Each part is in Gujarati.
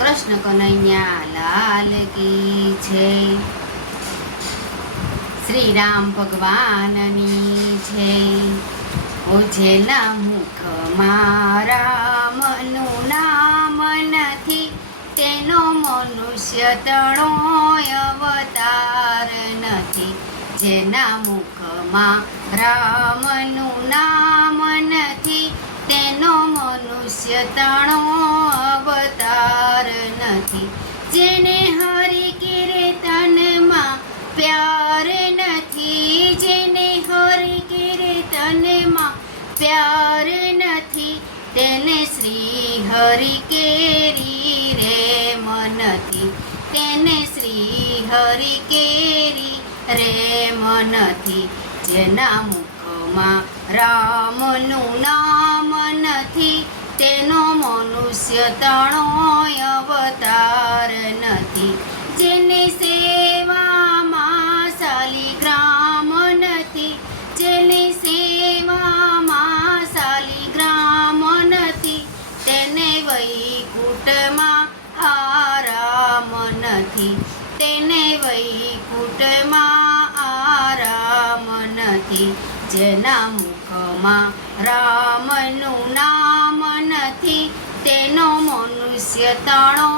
કૃષ્ણ કનૈયા લાલ કી જય. શ્રી રામ ભગવાનની જય. ઓ જેના મુખમાં રામનું નામ નથી, તેનો મનુષ્ય તણો અવતાર નથી. જેના મુખમાં રામનું નામ નથી, તેનો મનુષ્ય તણો અવતાર નથી. જેને હરિ કીર્તનમાં પ્યાર નથી, જેને હરિ કીર્તનમાં પ્યાર નથી, તેને શ્રી હરિ કેરી રેમ નથી, તેને શ્રી હરિ કેરી રેમ નથી. જેના મુખમાં રામનું નામ નથી, તેનો મનુષ્ય તણો અવતાર નથી. જેને સેવામાં શાલિગ્રામ નથી, જેને સેવામાં શાલિગ્રામ નથી, તેને વૈકુંઠમાં આરામ નથી, તેને વૈકુંઠમાં આરામ નથી. જેના મુખમાં રામનું નામ નથી, તેનો મનુષ્ય તણો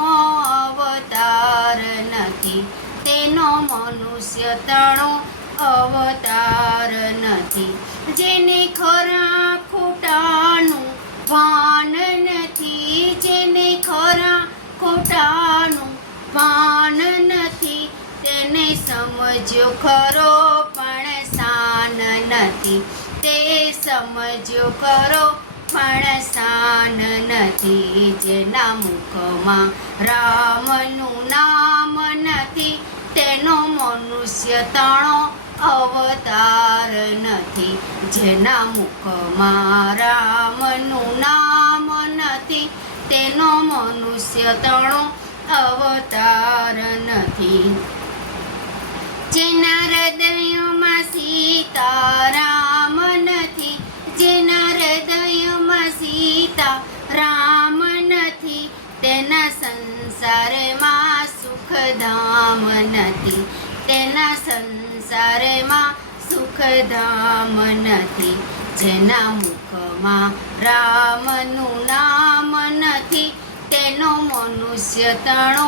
અવતાર નથી, તેનો મનુષ્ય તણો અવતાર નથી. જેને ખરા ખોટાનું ભાન નથી, જેને ખરા ખોટાનું ભાન નથી, તેને સમજ્યો ખરો પણ શાન નથી, તે સમજ્યો ખરો પણ શાન નથી. જેના મુખમાં રામનું નામ નથી, તેનો મનુષ્ય તણો અવતાર નથી. જેના મુખમાં રામનું નામ નથી, તેનો મનુષ્ય તણો અવતાર નથી. જેના હૃદયમાં સીતારામ નથી, જેના હૃદયમાં સીતારામ નથી, તેના સંસારમાં સુખધામ નથી, તેના સંસારમાં સુખધામ નથી. જેના મુખમાં રામનું નામ નથી, તેનો મનુષ્ય તણો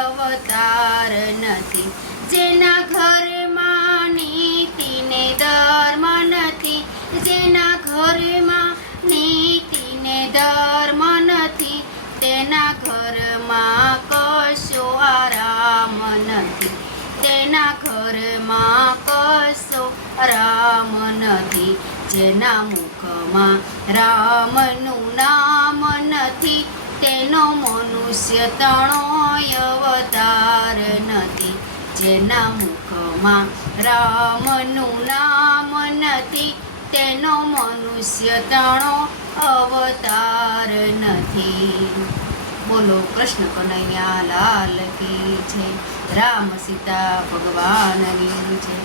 અવતાર નથી. જેના ઘરમાં નીતિ ને ધર્મ નથી, જેના ઘરમાં નીતિ ને ધર્મ નથી, તેના ઘરમાં કશો આરામ નથી, તેના ઘરમાં કશો રામ નથી. જેના મુખમાં રામનું નામ નથી, તેનો મનુષ્ય તણો અવતાર નથી. જેના મુખમાં રામનું નામ નથી, તેનો મનુષ્ય તણો અવતાર નથી. બોલો કૃષ્ણ કનૈયા લાલ કી જય. રામ સીતા ભગવાનની જય.